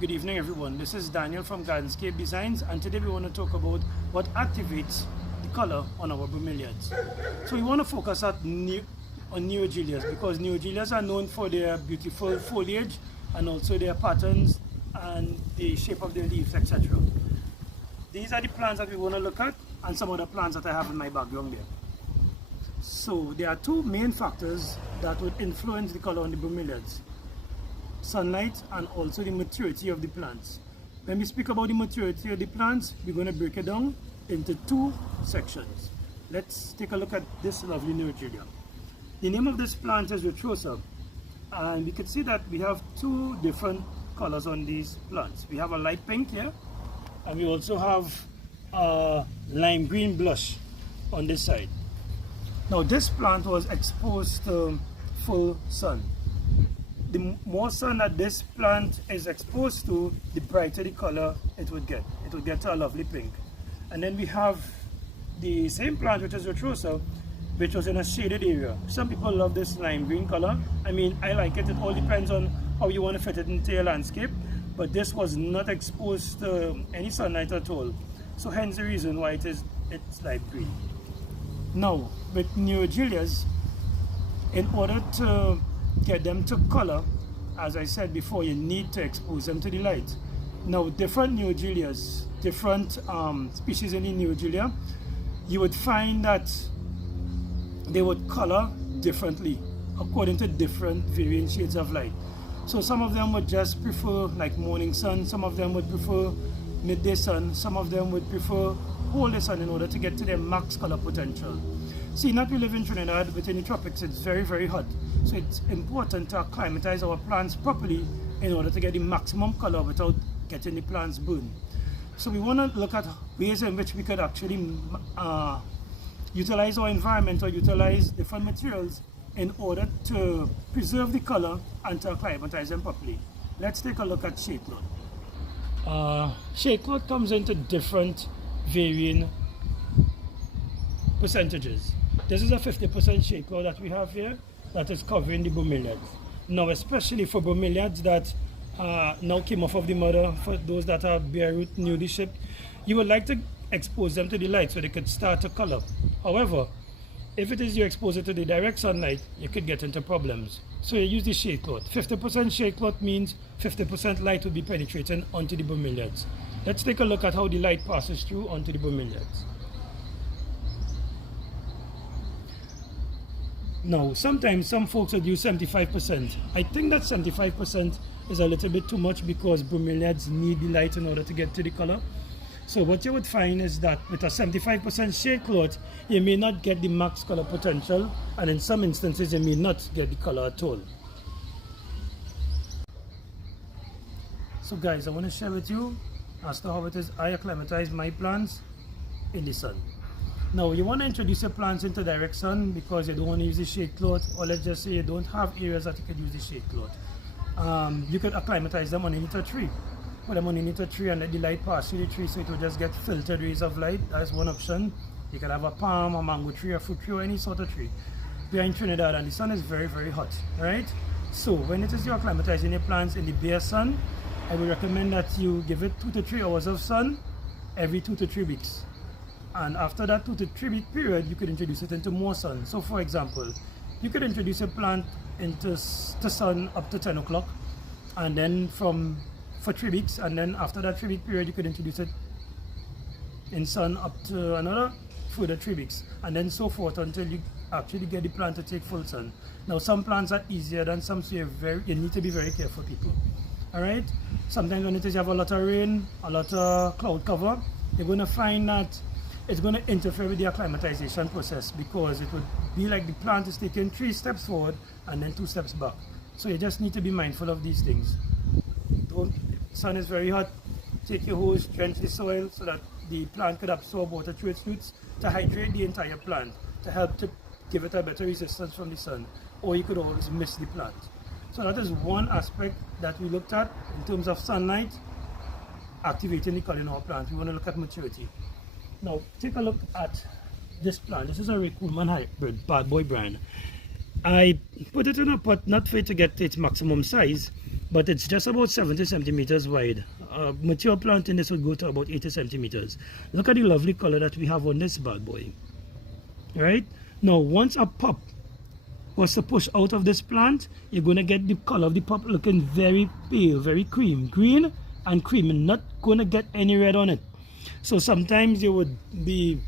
Good evening everyone, this is Daniel from Gardenscape Designs, and today we want to talk about what activates the color on our bromeliads. So we want to focus on neogelias because neogelias are known for their beautiful foliage and also their patterns and the shape of their leaves, etc. These are the plants that we want to look at and some other plants that I have in my background there. So there are two main factors that would influence the color on the bromeliads: sunlight and also the maturity of the plants. When we speak about the maturity of the plants, we're going to break it down into two sections. Let's take a look at this lovely neogelia. The name of this plant is Retrosa, and we can see that we have two different colors on these plants. We have a light pink here, and we also have a lime green blush on this side. Now this plant was exposed to full sun. The more sun that this plant is exposed to, the brighter the color it would get. It would get to a lovely pink. And then we have the same plant, which is Retrosa, which was in a shaded area. Some people love this lime green color. I mean, I like it. It all depends on how you want to fit it into your landscape. But this was not exposed to any sunlight at all. So hence the reason why it's light green. Now, with neogelias, in order to get them to color, as I said before, you need to expose them to the light. Now, different neogelias, different species in the neogelia, you would find that they would color differently according to different varying shades of light. So some of them would just prefer like morning sun, some of them would prefer midday sun, some of them would prefer whole day sun in order to get to their max color potential. See, not we live in Trinidad, but in the tropics it's very, very hot. So it's important to acclimatize our plants properly in order to get the maximum color without getting the plants burned. So we want to look at ways in which we could actually utilize our environment or utilize different materials in order to preserve the color and to acclimatize them properly. Let's take a look at shade cloth. Shade cloth comes into different varying percentages. This is a 50% shade cloth that we have here that is covering the bromeliads. Now, especially for bromeliads that now came off of the mother, for those that are bare root newly shipped, you would like to expose them to the light so they could start to color. However, if it is you expose it to the direct sunlight, you could get into problems. So you use the shade cloth. 50% shade cloth means 50% light will be penetrating onto the bromeliads. Let's take a look at how the light passes through onto the bromeliads. Now, sometimes some folks would use 75%. I think that 75% is a little bit too much because bromeliads need the light in order to get to the color. So what you would find is that with a 75% shade cloth, you may not get the max color potential, and in some instances you may not get the color at all. So guys, I want to share with you as to how it is I acclimatize my plants in the sun. Now, you want to introduce your plants into direct sun because you don't want to use the shade cloth, or let's just say you don't have areas that you could use the shade cloth. You could acclimatize them underneath a tree. Put them underneath a tree and let the light pass through the tree so it will just get filtered rays of light. That's one option. You can have a palm, a mango tree, a fruit tree, or any sort of tree. We are in Trinidad and the sun is very, very hot, right? So when it is you're acclimatizing your plants in the bare sun, I would recommend that you give it 2 to 3 hours of sun every 2 to 3 weeks. And after that 2 to 3 week period, you could introduce it into more sun. So for example, you could introduce a plant into the sun up to 10 o'clock, and then for 3 weeks, and then after that 3 week period, you could introduce it in sun up to another further 3 weeks, and then so forth until you actually get the plant to take full sun. Now, some plants are easier than some, so you need to be very careful, people. All right. Sometimes when it is you have a lot of rain, a lot of cloud cover, you're going to find that it's going to interfere with the acclimatization process because it would be like the plant is taking 3 steps forward and then 2 steps back. So you just need to be mindful of these things. Sun is very hot, take your hose, drench the soil so that the plant could absorb water through its roots to hydrate the entire plant, to help to give it a better resistance from the sun, or you could always miss the plant. So that is one aspect that we looked at in terms of sunlight activating the color in our plant. We want to look at maturity. Now, take a look at this plant. This is a Coolman hybrid bad boy brand. I put it in a pot not for it to get to its maximum size, but it's just about 70 centimeters wide. Mature plant in this would go to about 80 centimeters. Look at the lovely color that we have on this bad boy. Right? Now, once a pup was to push out of this plant, you're going to get the color of the pup looking very pale, very green and creamy, not going to get any red on it. So sometimes you would be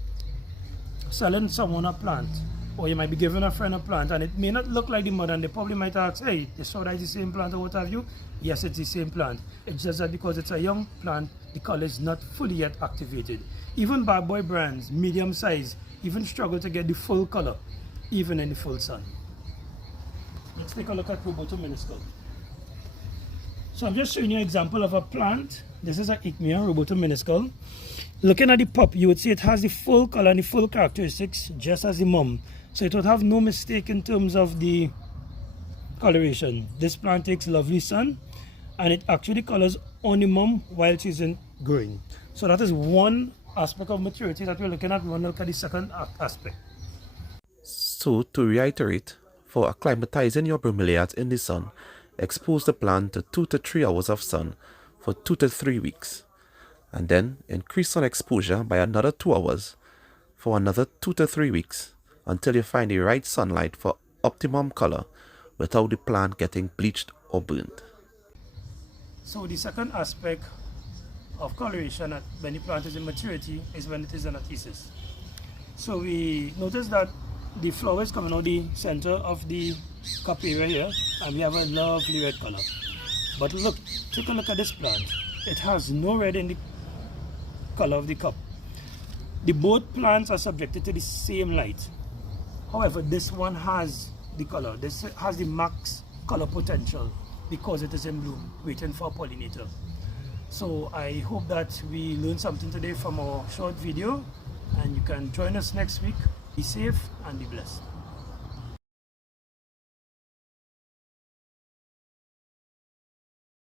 selling someone a plant, or you might be giving a friend a plant, and it may not look like the mother, and they probably might ask, hey, you saw that it's the same plant or what have you? Yes, it's the same plant. It's just that because it's a young plant, the color is not fully yet activated. Even bad boy brands, medium size, even struggle to get the full color, even in the full sun. Let's take a look at Robusto minuscule. So I'm just showing you an example of a plant. This is an Ichmea Robusto minuscule. Looking at the pup, you would see it has the full color and the full characteristics just as the mom. So it would have no mistake in terms of the coloration. This plant takes lovely sun and it actually colors on the mom while she's growing. So that is one aspect of maturity that we're looking at. We want to look at the second aspect. So to reiterate, for acclimatizing your bromeliads in the sun, expose the plant to 2 to 3 hours of sun for 2 to 3 weeks, and then increase sun exposure by another 2 hours for another 2 to 3 weeks until you find the right sunlight for optimum color without the plant getting bleached or burnt. So the second aspect of coloration when the plant is in maturity is when it is in antithesis. So we notice that the flower is coming out the center of the cup area here, and we have a lovely red color. But look, take a look at this plant. It has no red in the color of the cup. The both plants are subjected to the same light. However, this one has the color. This has the max color potential because it is in bloom, waiting for a pollinator. So I hope that we learned something today from our short video, and you can join us next week. Be safe and be blessed.